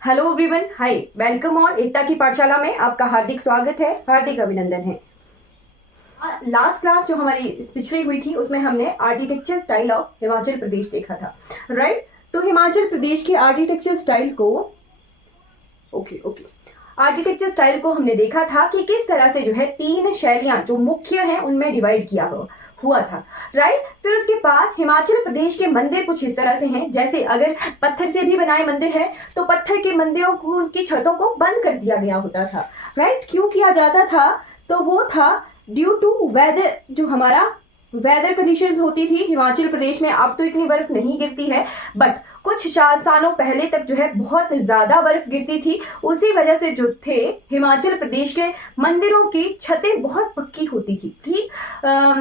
Hello everyone, hi, welcome on Ekta की पाठशाला में आपका हार्दिक स्वागत है, हार्दिक अभिनंदन है। लास्ट क्लास जो हमारी पिछली हुई थी उसमें हमने आर्किटेक्चर स्टाइल ऑफ हिमाचल प्रदेश देखा था, राइट। तो हिमाचल प्रदेश के आर्किटेक्चर स्टाइल को आर्किटेक्चर स्टाइल को हमने देखा था कि किस तरह से जो है तीन शैलियां जो मुख्य हैं उनमें डिवाइड किया हुआ था, राइट। फिर उसके बाद हिमाचल प्रदेश के मंदिर कुछ इस तरह से हैं, जैसे अगर पत्थर से भी बनाए मंदिर है तो पत्थर के मंदिरों को, उनकी छतों को बंद कर दिया गया होता था, राइट। क्यों किया जाता था? तो वो था ड्यू टू वेदर, जो हमारा वेदर कंडीशंस होती थी हिमाचल प्रदेश में। अब तो इतनी बर्फ नहीं गिरती है, बट कुछ 4 सालों पहले तक जो है बहुत ज्यादा बर्फ गिरती थी। उसी वजह से जो थे हिमाचल प्रदेश के मंदिरों की छतें बहुत पक्की होती थी, ठीक।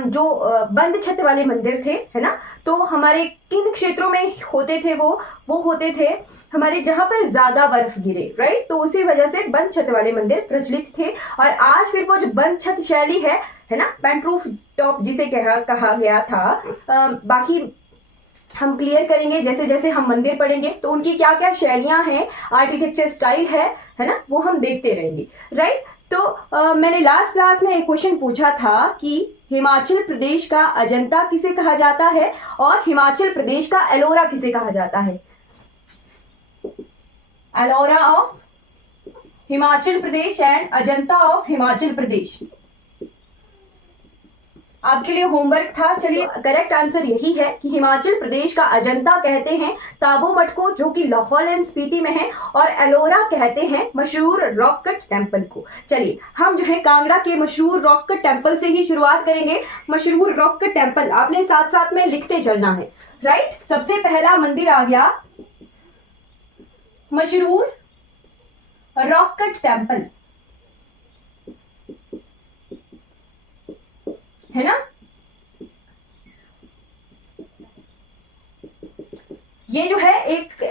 जो बंद छत वाले मंदिर थे, है ना, तो हमारे किन क्षेत्रों में होते थे वो होते थे हमारे जहां पर ज्यादा बर्फ गिरे, राइट। तो उसी वजह से बंद छत वाले मंदिर प्रचलित थे। और आज फिर वो जो बंद छत शैली है ना, पेंट टॉप जिसे कहा गया था, बाकी हम क्लियर करेंगे जैसे जैसे हम मंदिर पढ़ेंगे, तो उनकी क्या क्या शैलियां हैं, आर्किटेक्चर स्टाइल है ना, वो हम देखते रहेंगे, राइट। तो मैंने लास्ट क्लास में एक क्वेश्चन पूछा था कि हिमाचल प्रदेश का अजंता किसे कहा जाता है और हिमाचल प्रदेश का एलोरा किसे कहा जाता है। Ellora of Himachal Pradesh and Ajanta of Himachal Pradesh. आपके लिए होमवर्क था। चलिए, करेक्ट आंसर यही है कि हिमाचल प्रदेश का अजंता कहते हैं ताबो मठ को, जो कि लाहौल एंड स्पीति में है, और एलोरा कहते हैं मशहूर रॉक कट टेम्पल को। चलिए, हम जो है कांगड़ा के मशहूर रॉक कट टेम्पल से ही शुरुआत करेंगे। मशहूर रॉक कट टेम्पल आपने साथ साथ में लिखते चलना है, राइट। सबसे पहला मंदिर आ गया मशहूर रॉक कट टेम्पल, है ना। ये जो है एक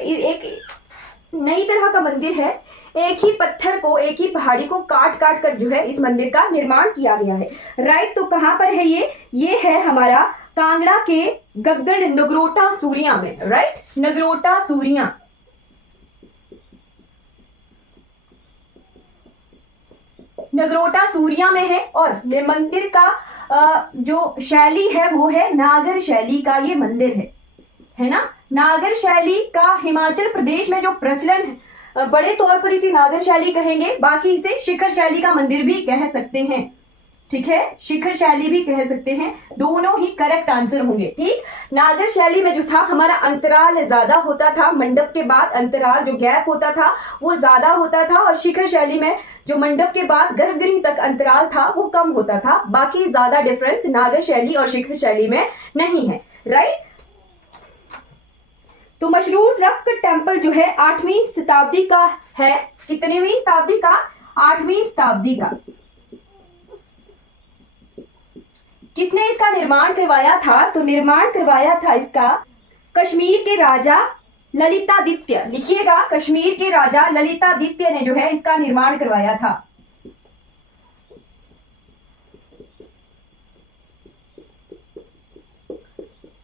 नई तरह का मंदिर है। एक ही पत्थर को, एक ही पहाड़ी को काट काट कर जो है इस मंदिर का निर्माण किया गया है, राइट। तो कहां पर है ये है हमारा कांगड़ा के गगन नगरोटा सूरिया में, राइट। नगरोटा सूरिया, नगरोटा सूरिया में है। और मंदिर का जो शैली है वो है नागर शैली का ये मंदिर है ना। नागर शैली का हिमाचल प्रदेश में जो प्रचलन, बड़े तौर पर इसे नागर शैली कहेंगे, बाकी इसे शिखर शैली का मंदिर भी कह सकते हैं, ठीक है। शिखर शैली भी कह सकते हैं, दोनों ही करेक्ट आंसर होंगे, ठीक। नागर शैली में जो था हमारा अंतराल ज्यादा होता था, मंडप के बाद अंतराल जो गैप होता था वो ज्यादा होता था, और शिखर शैली में जो मंडप के बाद गर्भगृह तक अंतराल था वो कम होता था। बाकी ज्यादा डिफरेंस नागर शैली और शिखर शैली में नहीं है, राइट। तो मशहूर रॉक कट टेम्पल जो है 8वीं शताब्दी का है। कितनीवीं शताब्दी का? 8वीं शताब्दी का। किसने इसका निर्माण करवाया था? तो निर्माण करवाया था इसका कश्मीर के राजा ललितादित्य। लिखिएगा, कश्मीर के राजा ललितादित्य ने जो है इसका निर्माण करवाया था।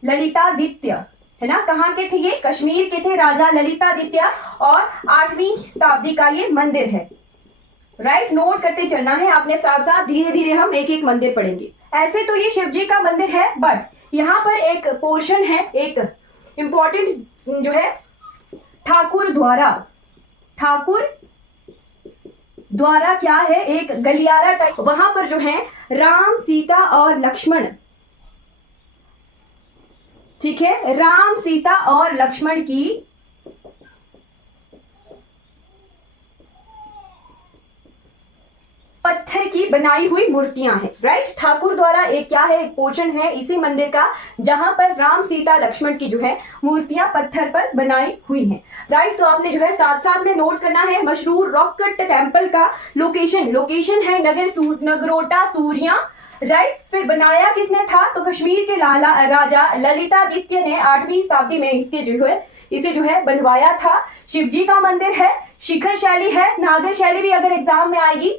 ललितादित्य, है ना। कहां के थे ये? कश्मीर के थे राजा ललितादित्य, और 8वीं शताब्दी का ये मंदिर है, राइट। नोट करते चलना है आपने, साथ साथ धीरे धीरे हम एक एक मंदिर पढ़ेंगे। ऐसे तो ये शिव जी का मंदिर है, बट यहाँ पर एक पोर्शन है, एक इंपॉर्टेंट जो है ठाकुर द्वारा क्या है, एक गलियारा टाइप, वहां पर जो है राम, सीता और लक्ष्मण, ठीक है, राम, सीता और लक्ष्मण की पत्थर की बनाई हुई मूर्तियां हैं, राइट। ठाकुर द्वारा एक क्या है, एक पोर्शन है इसी मंदिर का, जहां पर राम, सीता, लक्ष्मण की जो है मूर्तियां पत्थर पर बनाई हुई हैं, राइट। तो आपने जो है साथ साथ में नोट करना है मशहूर रॉक कट टेम्पल का लोकेशन है नगरोटा सूरिया, राइट। फिर बनाया किसने था? तो कश्मीर के राजा ललितादित्य ने 8वीं शताब्दी में इसे जो है बनवाया था। शिव जी का मंदिर है, शिखर शैली है, नागर शैली भी अगर एग्जाम में आएगी,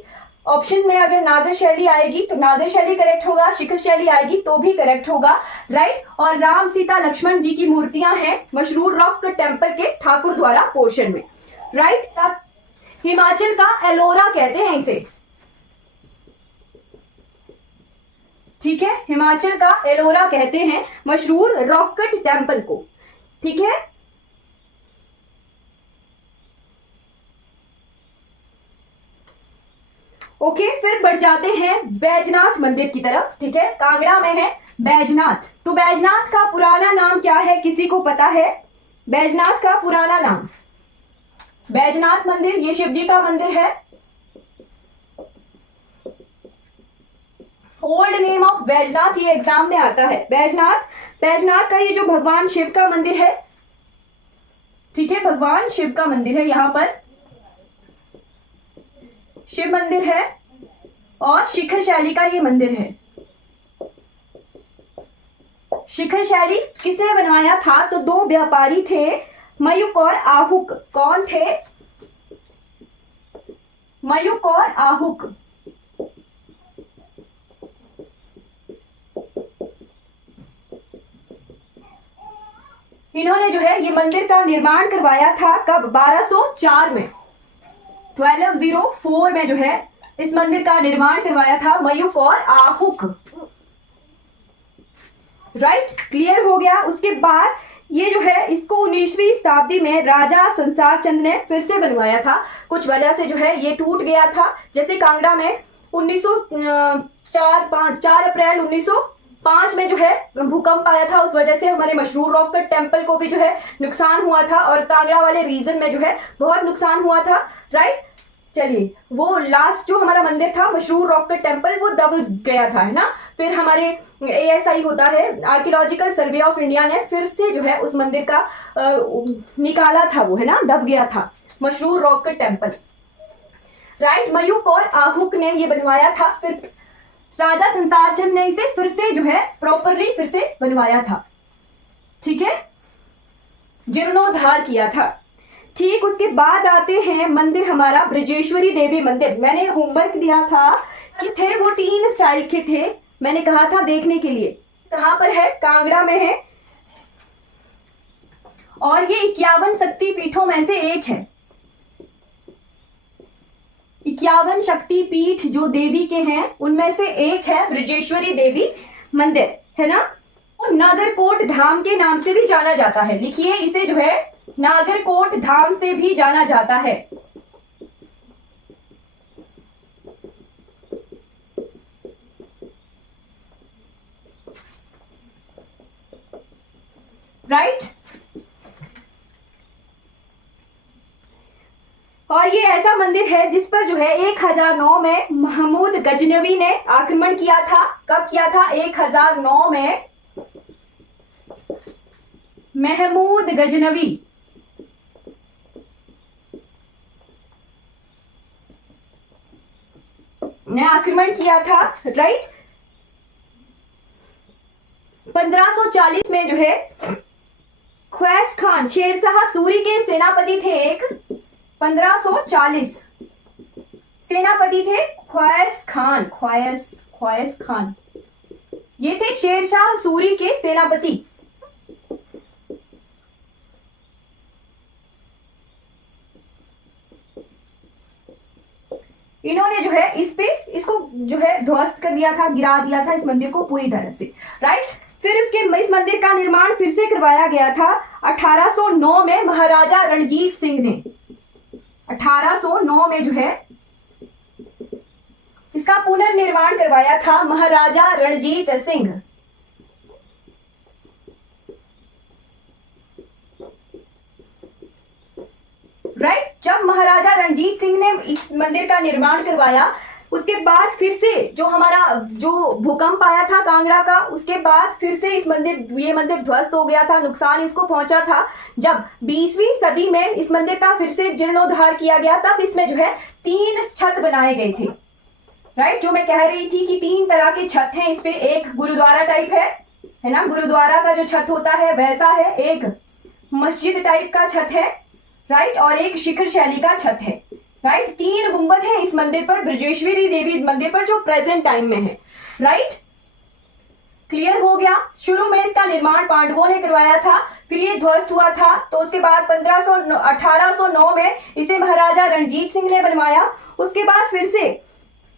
ऑप्शन में अगर नागर शैली आएगी तो नागर शैली करेक्ट होगा, शिखर शैली आएगी तो भी करेक्ट होगा, राइट। और राम, सीता, लक्ष्मण जी की मूर्तियां हैं मशहूर रॉक कट टेम्पल के ठाकुर द्वारा पोर्शन में। राइट। हिमाचल का एलोरा कहते हैं इसे, ठीक है, हिमाचल का एलोरा कहते हैं मशहूर रॉक कट टेम्पल को, ठीक है। ओके, फिर बढ़ जाते हैं बैजनाथ मंदिर की तरफ, ठीक है। कांगड़ा में है बैजनाथ। तो बैजनाथ का पुराना नाम क्या है, किसी को पता है? बैजनाथ का पुराना नाम, बैजनाथ मंदिर ये शिव जी का मंदिर है। ओल्ड नेम ऑफ बैजनाथ, ये एग्जाम में आता है। बैजनाथ का ये जो भगवान शिव का मंदिर है, ठीक है, भगवान शिव का मंदिर है, यहां पर शिव मंदिर है और शिखर शैली का ये मंदिर है। शिखर शैली किसने बनवाया था? तो दो व्यापारी थे, मयूक और आहुक। कौन थे? मयूक और आहुक। इन्होंने जो है ये मंदिर का निर्माण करवाया था कब? 1204 में, 1204 में जो है इस मंदिर का निर्माण करवाया था मयूक और आहुक। राइट, क्लियर हो गया। उसके बाद ये जो है इसको 19वीं शताब्दी में राजा संसार चंद ने फिर से बनवाया था। कुछ वजह से जो है ये टूट गया था। जैसे कांगड़ा में 4 अप्रैल 1905 में जो है भूकंप आया था, उस वजह से हमारे मशहूर रॉक कट टेम्पल को भी जो है नुकसान हुआ था और कांगड़ा वाले रीजन में जो है बहुत नुकसान हुआ था। राइट, चलिए, वो लास्ट जो हमारा मंदिर था मशहूर रॉक कट टेम्पल, वो दब गया था, है ना। फिर हमारे ASI होता है, आर्कियोलॉजिकल सर्वे ऑफ इंडिया, ने फिर से जो है उस मंदिर का निकाला था, वो है ना, दब गया था मशहूर rock cut temple. Right, Mayukh और आहुक ने ये बनवाया था, फिर राजा संसार चंद ने इसे फिर से जो है प्रॉपरली फिर से बनवाया था, ठीक है, जीर्णोद्धार किया था। ठीक, उसके बाद आते हैं मंदिर हमारा ब्रजेश्वरी देवी मंदिर। मैंने होमवर्क दिया था कि थे वो 3 स्टाइल के थे, मैंने कहा था देखने के लिए। कहां पर है? कांगड़ा में है और ये 51 शक्ति पीठों में से एक है। 51 शक्ति पीठ जो देवी के हैं उनमें से एक है ब्रजेश्वरी देवी मंदिर, है ना। नागरकोट धाम के नाम से भी जाना जाता है, लिखिए इसे, जो है नागरकोट धाम से भी जाना जाता है। राइट, और ये ऐसा मंदिर है जिस पर जो है 1009 में महमूद गजनवी ने आक्रमण किया था। कब किया था? 1009 में महमूद गजनवी ने आक्रमण किया था। राइट, 1540 में जो है ख्वाइस खान, शेरशाह सूरी के सेनापति थे एक, 1540 सेनापति थे ख्वाइस खान, ये थे शेरशाह सूरी के सेनापति। इन्होंने जो है इसको जो है ध्वस्त कर दिया था, गिरा दिया था इस मंदिर को पूरी तरह से। राइट, फिर इस मंदिर का निर्माण फिर से करवाया गया था 1809 में महाराजा रणजीत सिंह ने। 1809 में जो है इसका पुनर्निर्माण करवाया था महाराजा रणजीत सिंह। राइट, जब महाराजा रणजीत सिंह ने इस मंदिर का निर्माण करवाया, उसके बाद फिर से जो हमारा जो भूकंप आया था कांगड़ा का, उसके बाद फिर से ये मंदिर ध्वस्त हो गया था, नुकसान इसको पहुंचा था। जब 20वीं सदी में इस मंदिर का फिर से जीर्णोद्धार किया गया, तब इसमें जो है 3 छत बनाए गए थे। राइट, जो मैं कह रही थी कि 3 तरह के छत हैं इस पे। एक गुरुद्वारा टाइप है ना, गुरुद्वारा का जो छत होता है वैसा है, एक मस्जिद टाइप का छत है, राइट, और एक शिखर शैली का छत है। राइट, 3 गुंबद है इस मंदिर पर, ब्रजेश्वरी देवी मंदिर पर, जो प्रेजेंट टाइम में है। राइट, क्लियर हो गया। शुरू में इसका निर्माण पांडवों ने करवाया था, फिर ये ध्वस्त हुआ था। तो उसके बाद 1809 में इसे महाराजा रणजीत सिंह ने बनवाया। उसके बाद फिर से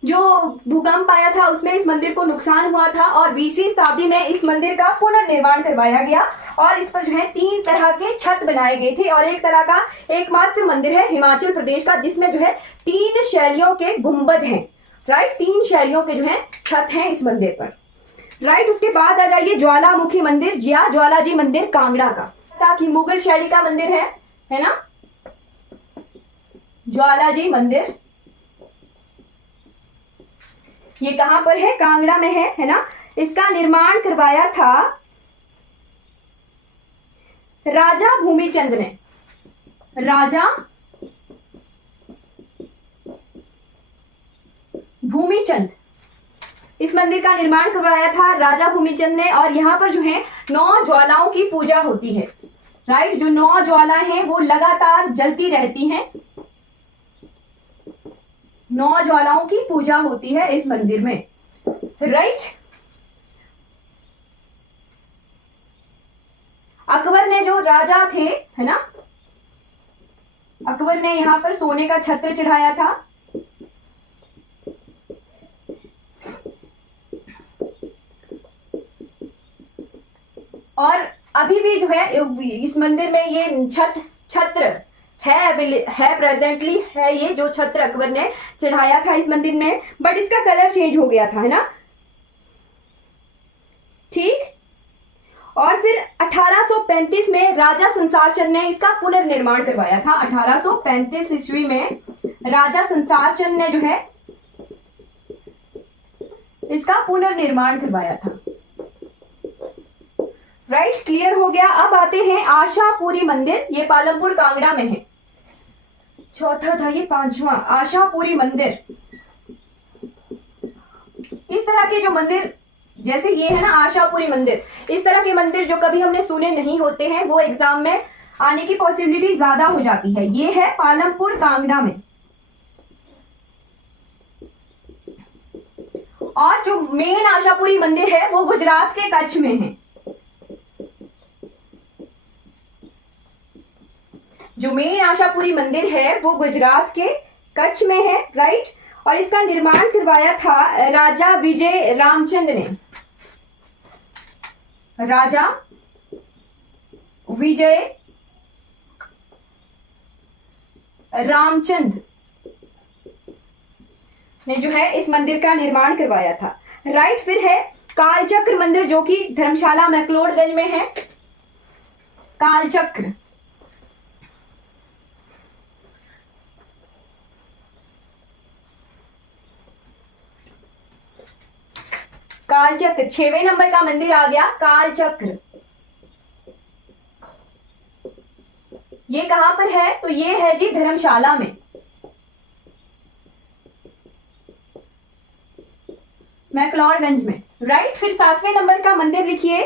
जो भूकंप आया था उसमें इस मंदिर को नुकसान हुआ था और 20वीं शताब्दी में इस मंदिर का पुनर्निर्माण करवाया गया और इस पर जो है 3 तरह के छत बनाए गए थे और एक तरह का एकमात्र मंदिर है हिमाचल प्रदेश का जिसमें जो है 3 शैलियों के गुंबद हैं। राइट, 3 शैलियों के जो है छत हैं इस मंदिर पर। राइट, उसके बाद आ जाइए ज्वालामुखी मंदिर या ज्वालाजी मंदिर कांगड़ा का, ताकि मुगल शैली का मंदिर है ना, ज्वालाजी मंदिर। ये कहां पर है? कांगड़ा में है ना। इसका निर्माण करवाया था राजा भूमिचंद ने। राजा भूमिचंद इस मंदिर का निर्माण करवाया था राजा भूमिचंद ने और यहाँ पर जो है 9 ज्वालाओं की पूजा होती है। राइट, जो 9 ज्वाला हैं वो लगातार जलती रहती हैं। 9 ज्वालाओं की पूजा होती है इस मंदिर में। राइट, अकबर ने जो राजा थे है ना, अकबर ने यहां पर सोने का छत्र चढ़ाया था। और अभी भी जो है इस मंदिर में ये छत्र है प्रेजेंटली है, ये जो छत्र अकबर ने चढ़ाया था इस मंदिर में, बट इसका कलर चेंज हो गया था, है ना। ठीक, और फिर 1835 में राजा संसार चंद ने इसका पुनर्निर्माण करवाया था। 1835 ईस्वी में राजा संसार चंद ने जो है इसका पुनर्निर्माण करवाया था। राइट, क्लियर हो गया। अब आते हैं आशापुरी मंदिर, ये पालमपुर कांगड़ा में है। चौथा था ये, 5वां आशापुरी मंदिर। इस तरह के जो मंदिर जैसे ये है ना आशापुरी मंदिर, इस तरह के मंदिर जो कभी हमने सुने नहीं होते हैं वो एग्जाम में आने की पॉसिबिलिटी ज्यादा हो जाती है। ये है पालमपुर कांगड़ा में। और जो मेन आशापुरी मंदिर है वो गुजरात के कच्छ में है। जो मेन आशापुरी मंदिर है वो गुजरात के कच्छ में है। राइट, और इसका निर्माण करवाया था राजा विजय रामचंद ने। राजा विजय रामचंद ने जो है इस मंदिर का निर्माण करवाया था। राइट, फिर है कालचक्र मंदिर जो कि धर्मशाला मैक्लोडगंज में है। कालचक्र कालचक्र 6वें नंबर का मंदिर आ गया कालचक्र। ये कहां पर है? तो ये है जी धर्मशाला में। मैक्लोडगंज में। राइट, फिर 7वें नंबर का मंदिर लिखिए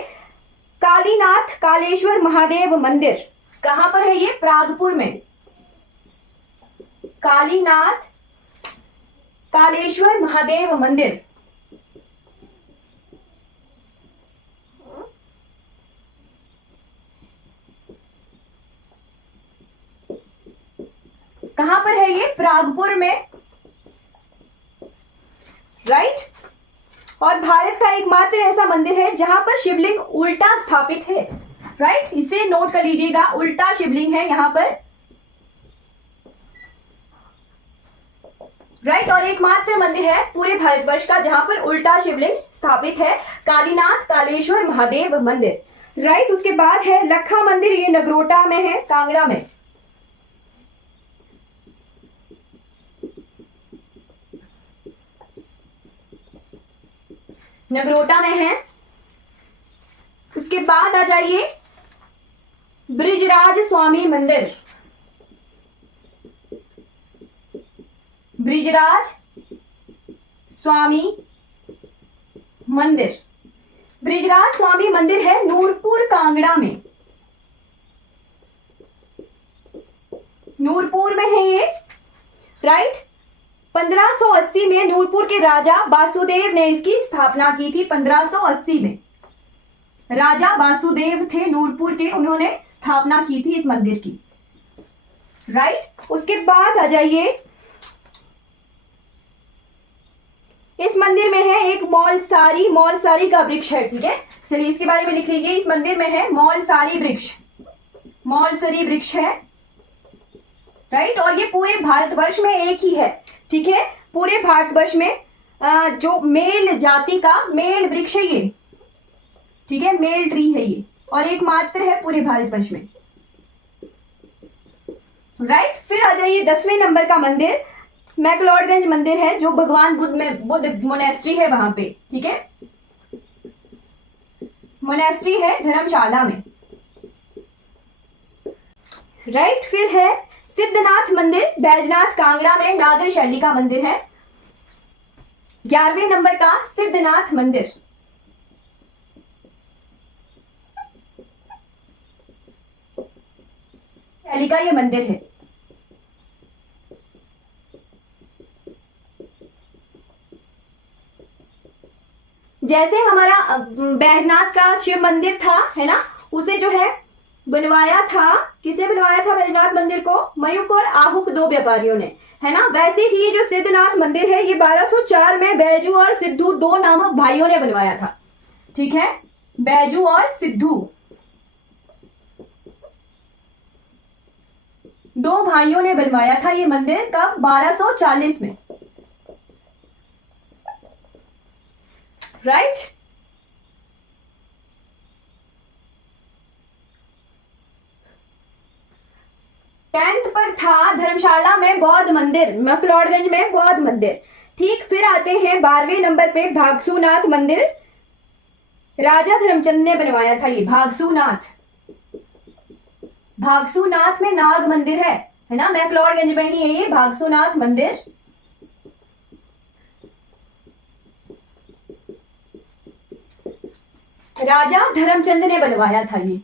कालीनाथ कालेश्वर महादेव मंदिर। कहां पर है ये? प्रागपुर में। कालीनाथ कालेश्वर महादेव मंदिर। कहां पर है ये? प्रागपुर में। राइट, और भारत का एकमात्र ऐसा मंदिर है जहां पर शिवलिंग उल्टा स्थापित है। राइट, इसे नोट कर लीजिएगा, उल्टा शिवलिंग है यहां पर। राइट, और एकमात्र मंदिर है पूरे भारतवर्ष का जहां पर उल्टा शिवलिंग स्थापित है, कालीनाथ कालेश्वर महादेव मंदिर। राइट, उसके बाद है लखा मंदिर, ये नगरोटा में है, कांगड़ा में। नगरोटा में है। उसके बाद आ जाइए ब्रिजराज स्वामी मंदिर। ब्रिजराज स्वामी मंदिर। ब्रिजराज स्वामी मंदिर है नूरपुर कांगड़ा में। नूरपुर में है ये। राइट, 1580 में नूरपुर के राजा वासुदेव ने इसकी स्थापना की थी। 1580 में राजा वासुदेव थे नूरपुर के, उन्होंने स्थापना की थी इस मंदिर की। राइट। उसके बाद आ जाइए, इस मंदिर में है एक मौलसारी का वृक्ष है। ठीक है, चलिए इसके बारे में लिख लीजिए। इस मंदिर में है मौलसारी वृक्ष है। राइट। और ये पूरे भारतवर्ष में एक ही है। ठीक है, पूरे भारतवर्ष में जो मेल जाति का मेल वृक्ष है ये। ठीक है, मेल ट्री है ये, और एकमात्र है पूरे भारतवर्ष में। राइट। फिर आ जाइए 10वें नंबर का मंदिर, मैक्लोडगंज मंदिर है, जो भगवान बुद्ध मोनेस्ट्री है वहां पे। ठीक है, मोनेस्ट्री है धर्मशाला में। राइट। फिर है सिद्धनाथ मंदिर, बैजनाथ कांगड़ा में, नागर शैली का मंदिर है। 11वें नंबर का सिद्धनाथ मंदिर, शैली का ये मंदिर है। जैसे हमारा बैजनाथ का शिव मंदिर था, है ना, उसे जो है बनवाया था, किसने बनवाया था बैजनाथ मंदिर को? मयूख और आहुक, दो व्यापारियों ने, है ना। वैसे ही ये जो सिद्धनाथ मंदिर है ये 1204 में बैजू और सिद्धू, दो नामक भाइयों ने बनवाया था। ठीक है, बैजू और सिद्धू, दो भाइयों ने बनवाया था ये मंदिर। कब? 1240 में। राइट। टेंथ पर था धर्मशाला में बौद्ध मंदिर, मैक्लोडगंज में बौद्ध मंदिर। ठीक। फिर आते हैं 12वें नंबर पे भागसूनाथ मंदिर, राजा धर्मचंद ने बनवाया था ये भागसूनाथ में नाग मंदिर है ना, मैक्लोडगंज में ही है ये भागसूनाथ मंदिर। राजा धर्मचंद ने बनवाया था ये।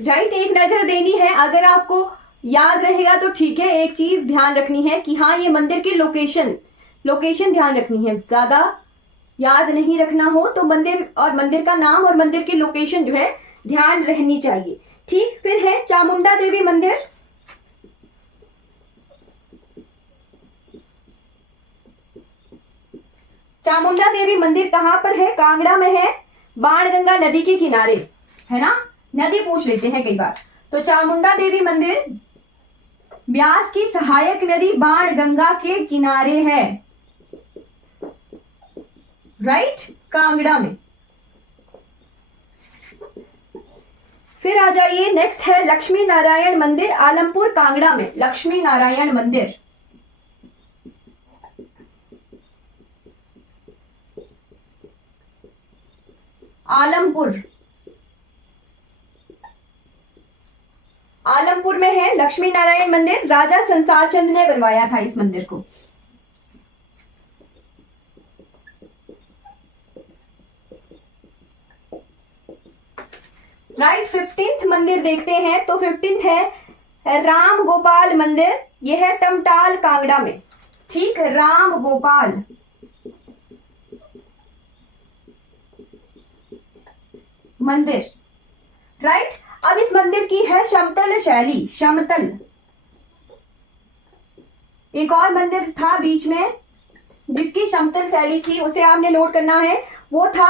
राइट। एक नजर देनी है, अगर आपको याद रहेगा तो ठीक है। एक चीज ध्यान रखनी है कि हाँ, ये मंदिर की लोकेशन ध्यान रखनी है। ज्यादा याद नहीं रखना हो तो मंदिर का नाम और मंदिर की लोकेशन जो है ध्यान रहनी चाहिए। ठीक। फिर है चामुंडा देवी मंदिर, चामुंडा देवी मंदिर कहां पर है? कांगड़ा में है, बाणगंगा नदी के किनारे, है ना। नदी पूछ लेते हैं कई बार। तो चामुंडा देवी मंदिर ब्यास की सहायक नदी बाणगंगा के किनारे है। राइट, कांगड़ा में। फिर आ जाइए, नेक्स्ट है लक्ष्मी नारायण मंदिर, आलमपुर कांगड़ा में, लक्ष्मी नारायण मंदिर। आलमपुर में है लक्ष्मी नारायण मंदिर। राजा संसार चंद ने बनवाया था इस मंदिर को। राइट। 15th मंदिर देखते हैं। तो 15th है राम गोपाल मंदिर, यह है टमटाल कांगड़ा में। ठीक, राम गोपाल मंदिर। राइट। अब इस मंदिर की है समतल शैली, एक और मंदिर था बीच में जिसकी समतल शैली थी, उसे आपने नोट करना है। वो था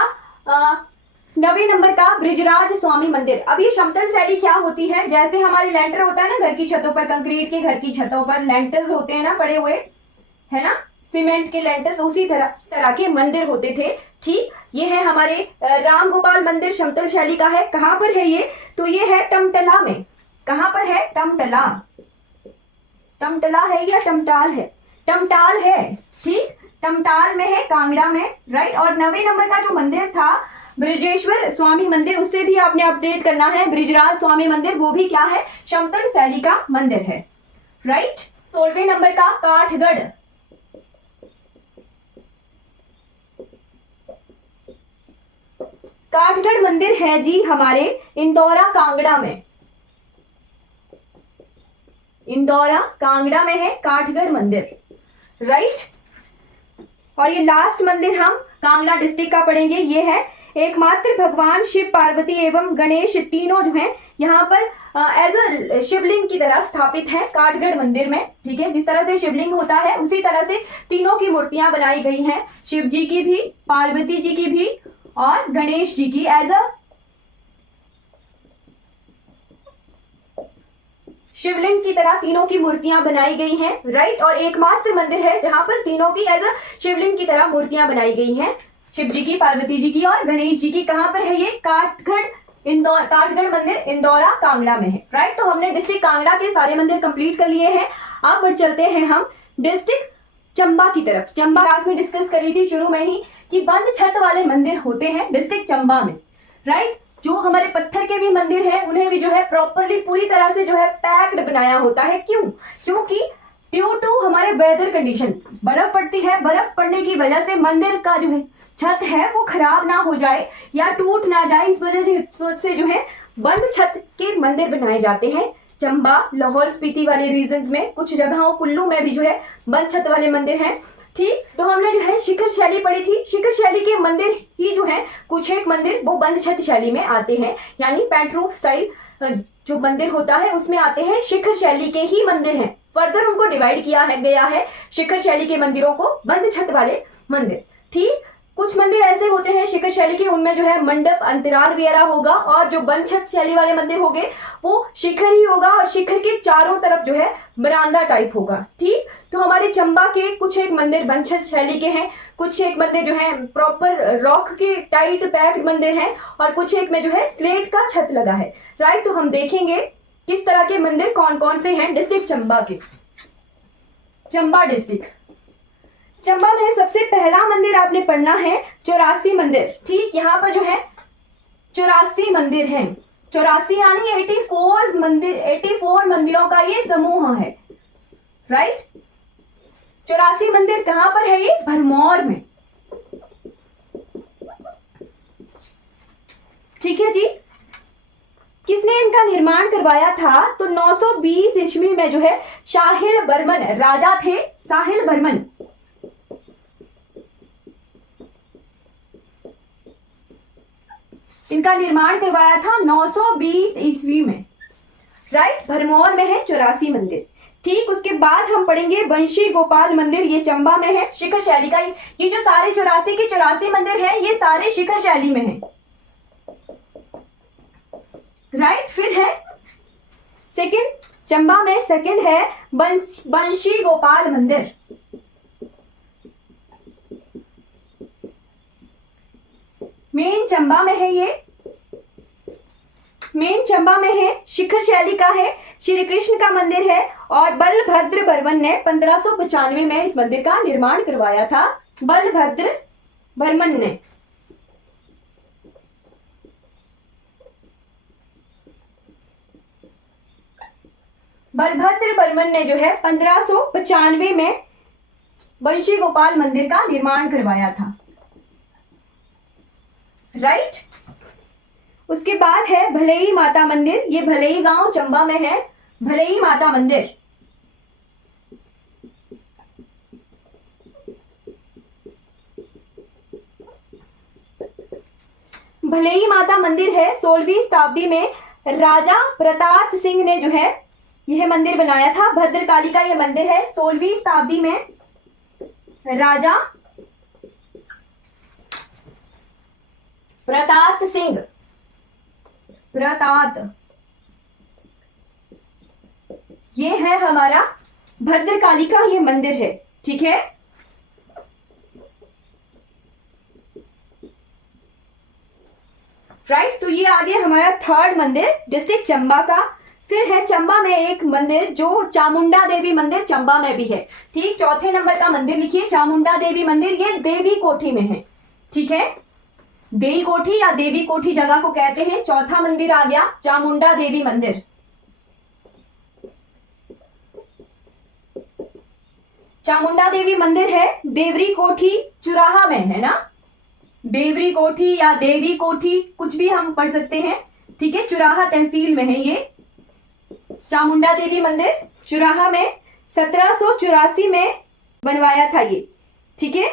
9वें नंबर का ब्रिजराज स्वामी मंदिर। अब ये समतल शैली क्या होती है? जैसे हमारे लेंटर होता है ना घर की छतों पर, कंक्रीट के घर की छतों पर लेंटर्स होते हैं ना पड़े हुए, है ना, सीमेंट के लेंटर्स, उसी तरह के मंदिर होते थे। ठीक, ये है हमारे राम गोपाल मंदिर, समतल शैली का है। कहां पर है ये? तो ये है टमटला में। कहां पर है? टमटला है या टमटाल है? टमटाल है। ठीक, टमटाल में है, कांगड़ा में। राइट। और 9वें नंबर का जो मंदिर था ब्रिजेश्वर स्वामी मंदिर, उससे भी आपने अपडेट करना है। ब्रिजराज स्वामी मंदिर, वो भी क्या है? समतल शैली का मंदिर है। राइट। 16वें नंबर का काठगढ़, काठगढ़ मंदिर है जी हमारे इंदौरा कांगड़ा में। इंदौरा कांगड़ा में है काठगढ़ मंदिर। राइट। और ये लास्ट मंदिर हम कांगड़ा डिस्ट्रिक्ट का पढ़ेंगे। ये है एकमात्र भगवान शिव, पार्वती एवं गणेश तीनों जो हैं यहाँ पर एज अ शिवलिंग की तरह स्थापित है काठगढ़ मंदिर में। ठीक है, जिस तरह से शिवलिंग होता है उसी तरह से तीनों की मूर्तियां बनाई गई हैं, शिव जी की भी, पार्वती जी की भी और गणेश जी की एज अ शिवलिंग की तरह तीनों की मूर्तियां बनाई गई हैं। राइट, और एकमात्र मंदिर है जहां पर तीनों की एज अ शिवलिंग की तरह मूर्तियां बनाई गई हैं, शिव जी की, पार्वती जी की और गणेश जी की। कहां पर है ये? काठगढ़ मंदिर इंदौरा कांगड़ा में है। राइट, तो हमने डिस्ट्रिक्ट कांगड़ा के सारे मंदिर कंप्लीट कर लिए हैं। अब बढ़ चलते हैं हम डिस्ट्रिक्ट चंबा की तरफ। चंबा क्लास में डिस्कस करी थी शुरू में ही कि बंद छत वाले मंदिर होते हैं डिस्ट्रिक्ट चंबा में। राइट, जो हमारे पत्थर के भी मंदिर हैं उन्हें भी जो है प्रॉपरली पूरी तरह से जो है पैक्ड बनाया होता है। क्यों? क्योंकि ड्यू टू हमारे वेदर कंडीशन, बर्फ पड़ती है, बर्फ पड़ने की वजह से मंदिर का जो है छत है वो खराब ना हो जाए या टूट ना जाए, इस वजह से जो है बंद छत के मंदिर बनाए जाते हैं। चंबा, लाहौर स्पीति वाले रीजन्स में, कुछ जगहों कुल्लू में भी जो है बंद छत वाले मंदिर हैं। ठीक, तो हमने जो है शिखर शैली पढ़ी थी। शिखर शैली के मंदिर ही जो है कुछ एक मंदिर वो बंद छत शैली में आते हैं, यानी पेंटरूफ स्टाइल जो मंदिर होता है उसमें आते हैं, शिखर शैली के ही मंदिर हैं। फर्दर उनको डिवाइड किया है गया है शिखर शैली के मंदिरों को बंद छत वाले मंदिर। ठीक, कुछ मंदिर ऐसे होते हैं शिखर शैली के, उनमें जो है मंडप, अंतराल वगैरह होगा, और जो बंद छत शैली वाले मंदिर होंगे वो शिखर ही होगा और शिखर के चारों तरफ जो है बरामदा टाइप होगा। ठीक, तो हमारे चंबा के कुछ एक मंदिर बंद छत शैली के हैं, कुछ एक मंदिर जो है प्रॉपर रॉक के टाइट पैक्ड मंदिर हैं, और कुछ एक में जो है स्लेट का छत लगा है। राइट, तो हम देखेंगे किस तरह के मंदिर कौन कौन से हैं डिस्ट्रिक्ट चंबा के। चंबा डिस्ट्रिक्ट, चंबा में सबसे पहला मंदिर आपने पढ़ना है 84 मंदिर। ठीक, यहाँ पर जो है 84 मंदिर हैं, 84 यानी 84 मंदिर, 84 मंदिरों का ये समूह है। राइट, 84 मंदिर कहां पर है? ये भरमौर में। ठीक है जी, किसने इनका निर्माण करवाया था? तो 920 ईस्वी में जो है साहिल बर्मन राजा थे, साहिल बर्मन। इनका निर्माण करवाया था 920 ईस्वी में। राइट, भरमौर में है 84 मंदिर। ठीक, उसके बाद हम पढ़ेंगे बंशी गोपाल मंदिर, ये चंबा में है, शिखर शैली का। ये जो सारे 84 के 84 मंदिर है ये सारे शिखर शैली में है। राइट, फिर है सेकंड, चंबा में सेकंड है बंशी गोपाल मंदिर। मेन चंबा में है, ये मेन चंबा में है, शिखर शैली का है, श्री कृष्ण का मंदिर है, और बलभद्र बर्मन ने 1595 में इस मंदिर का निर्माण करवाया था। बलभद्र बर्मन ने। बलभद्र बर्मन ने जो है 1595 में बंशी गोपाल मंदिर का निर्माण करवाया था। राइट, उसके बाद है भलई माता मंदिर, ये भलई गांव चंबा में है, भलई माता मंदिर। भलई माता मंदिर है, 16वीं शताब्दी में राजा प्रताप सिंह ने जो है यह मंदिर बनाया था। भद्रकाली का यह मंदिर है, 16वीं शताब्दी में राजा प्रताप सिंह, प्रताप, ये है हमारा भद्रकाली का ये मंदिर है। ठीक है, राइट, तो ये आ गया हमारा थर्ड मंदिर डिस्ट्रिक्ट चंबा का। फिर है चंबा में एक मंदिर जो चामुंडा देवी मंदिर चंबा में भी है। ठीक, चौथे नंबर का मंदिर लिखिए चामुंडा देवी मंदिर, ये देवी कोठी में है। ठीक है, देवी कोठी या देवी कोठी जगह को कहते हैं। चौथा मंदिर आ गया चामुंडा देवी मंदिर। चामुंडा देवी मंदिर है देवरी कोठी चुराहा में, है ना, देवरी कोठी या देवी कोठी कुछ भी हम पढ़ सकते हैं। ठीक है, चुराहा तहसील में है ये चामुंडा देवी मंदिर, चुराहा में 1784 में बनवाया था ये। ठीक है,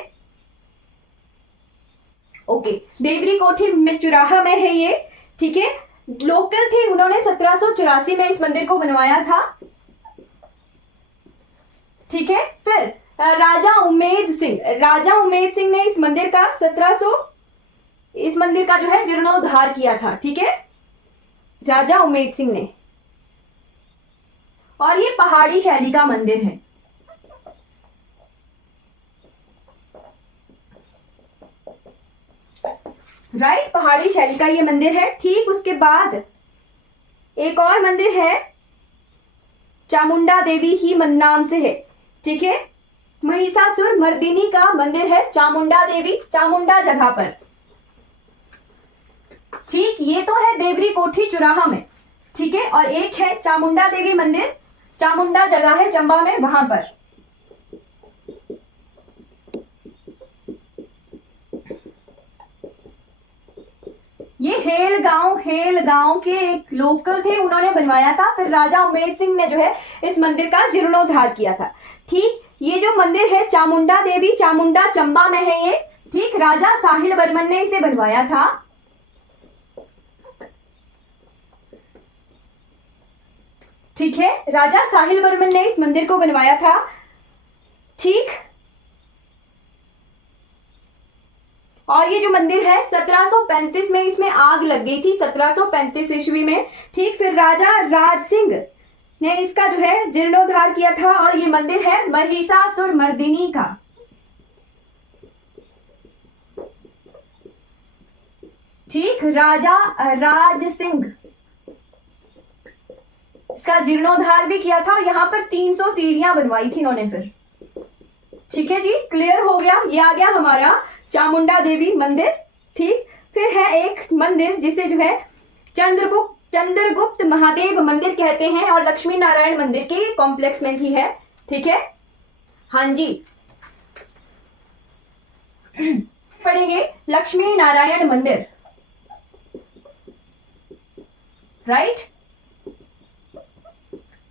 ओके, देवरी कोठी में चुराहा में है ये, ठीक है। लोकल थे, उन्होंने 1784 में इस मंदिर को बनवाया था, ठीक है। फिर राजा उमेद सिंह ने इस मंदिर का इस मंदिर का जो है जीर्णोद्धार किया था, ठीक है, राजा उमेद सिंह ने। और ये पहाड़ी शैली का मंदिर है। राइट, पहाड़ी शैली का ये मंदिर है। ठीक, उसके बाद एक और मंदिर है, चामुंडा देवी ही नाम से है, ठीक है। महिषासुर मर्दिनी का मंदिर है चामुंडा देवी, चामुंडा जगह पर, ठीक। ये तो है देवरी कोठी चुराहा में, ठीक है। और एक है चामुंडा देवी मंदिर, चामुंडा जगह है चंबा में, वहां पर। ये हेल गांव के एक लोकल थे, उन्होंने बनवाया था। फिर राजा उमेद सिंह ने जो है इस मंदिर का जीर्णोद्धार किया था, ठीक। ये जो मंदिर है चामुंडा देवी, चामुंडा चंबा में है ये, ठीक। राजा साहिल वर्मन ने इसे बनवाया था, ठीक है। राजा साहिल वर्मन ने इस मंदिर को बनवाया था, ठीक। और ये जो मंदिर है 1735 में इसमें आग लग गई थी, 1735 ईस्वी में, ठीक। फिर राजा राज सिंह ने इसका जो है जीर्णोद्धार किया था। और ये मंदिर है महिषासुर मर्दिनी का, ठीक। राजा राज सिंह इसका जीर्णोद्धार भी किया था। यहाँ पर 300 सीढ़ियां बनवाई थी इन्होंने फिर, ठीक है जी। क्लियर हो गया, ये आ गया हमारा चामुंडा देवी मंदिर, ठीक। फिर है एक मंदिर जिसे जो है चंद्रगुप्त महादेव मंदिर कहते हैं, और लक्ष्मी नारायण मंदिर के कॉम्प्लेक्स में ही है, ठीक है। हाँ जी, पढ़ेंगे लक्ष्मी नारायण मंदिर, राइट।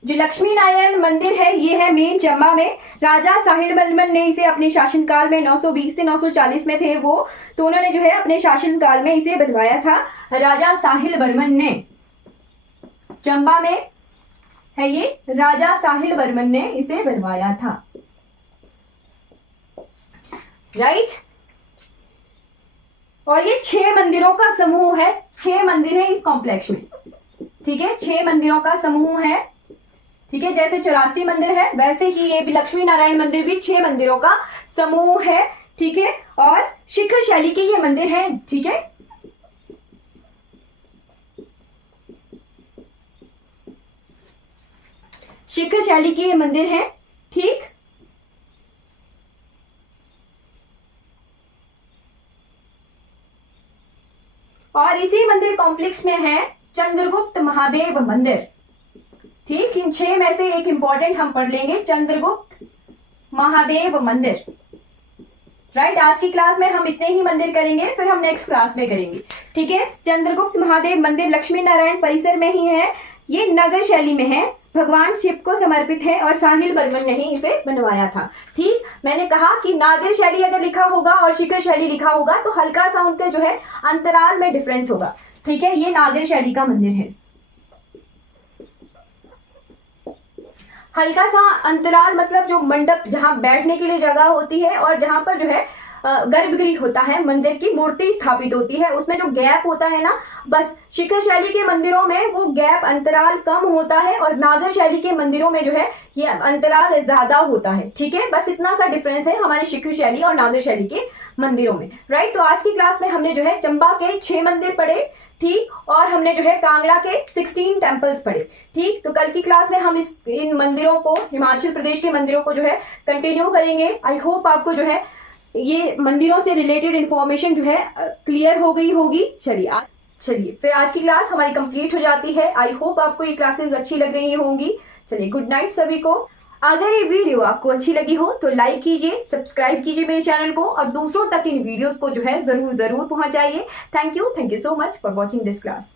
जो लक्ष्मी नारायण मंदिर है ये है मेन चंबा में। राजा साहिल वर्मन ने इसे अपने शासनकाल में 920 से 940 में थे वो, तो उन्होंने जो है अपने शासनकाल में इसे बनवाया था। राजा साहिल वर्मन ने, चंबा में है ये, राजा साहिल वर्मन ने इसे बनवाया था, राइट। और ये 6 मंदिरों का समूह है, 6 मंदिर है इस कॉम्प्लेक्स में, ठीक है। 6 मंदिरों का समूह है, ठीक है। जैसे 84 मंदिर है वैसे ही ये भी लक्ष्मी नारायण मंदिर भी 6 मंदिरों का समूह है, ठीक है। और शिखर शैली के ये मंदिर है, ठीक है। शिखर शैली के ये मंदिर है, ठीक। और इसी मंदिर कॉम्प्लेक्स में है चंद्रगुप्त महादेव मंदिर, ठीक। इन 6 में से एक इंपॉर्टेंट हम पढ़ लेंगे, चंद्रगुप्त महादेव मंदिर, राइट। आज की क्लास में हम इतने ही मंदिर करेंगे, फिर हम नेक्स्ट क्लास में करेंगे, ठीक है। चंद्रगुप्त महादेव मंदिर लक्ष्मी नारायण परिसर में ही है, ये नगर शैली में है, भगवान शिव को समर्पित है, और साहिल वर्मन ने ही इसे बनवाया था, ठीक। मैंने कहा कि नागर शैली अगर लिखा होगा और शिखर शैली लिखा होगा तो हल्का सा उनके जो है अंतराल में डिफरेंस होगा, ठीक है। ये नागर शैली का मंदिर है, हल्का सा अंतराल मतलब जो मंडप जहां बैठने के लिए जगह होती है और जहां पर जो है गर्भगृह होता है, मंदिर की मूर्ति स्थापित होती है, उसमें जो गैप होता है ना, बस शिखर शैली के मंदिरों में वो गैप अंतराल कम होता है, और नागर शैली के मंदिरों में जो है ये अंतराल ज्यादा होता है, ठीक है। बस इतना सा डिफरेंस है हमारे शिखर शैली और नागर शैली के मंदिरों में, राइट। तो आज की क्लास में हमने जो है चंबा के 6 मंदिर पढ़े, ठीक। और हमने जो है कांगड़ा के 16 टेम्पल्स पढ़े, ठीक। तो कल की क्लास में हम इन मंदिरों को, हिमाचल प्रदेश के मंदिरों को जो है कंटिन्यू करेंगे। आई होप आपको जो है ये मंदिरों से रिलेटेड इंफॉर्मेशन जो है क्लियर हो गई होगी। चलिए फिर आज की क्लास हमारी कंप्लीट हो जाती है। आई होप आपको ये क्लासेस अच्छी लग रही होंगी। चलिए, गुड नाइट सभी को। अगर ये वीडियो आपको अच्छी लगी हो तो लाइक कीजिए, सब्सक्राइब कीजिए मेरे चैनल को, और दूसरों तक इन वीडियोस को जो है जरूर पहुंचाइए। Thank you so much for watching this class.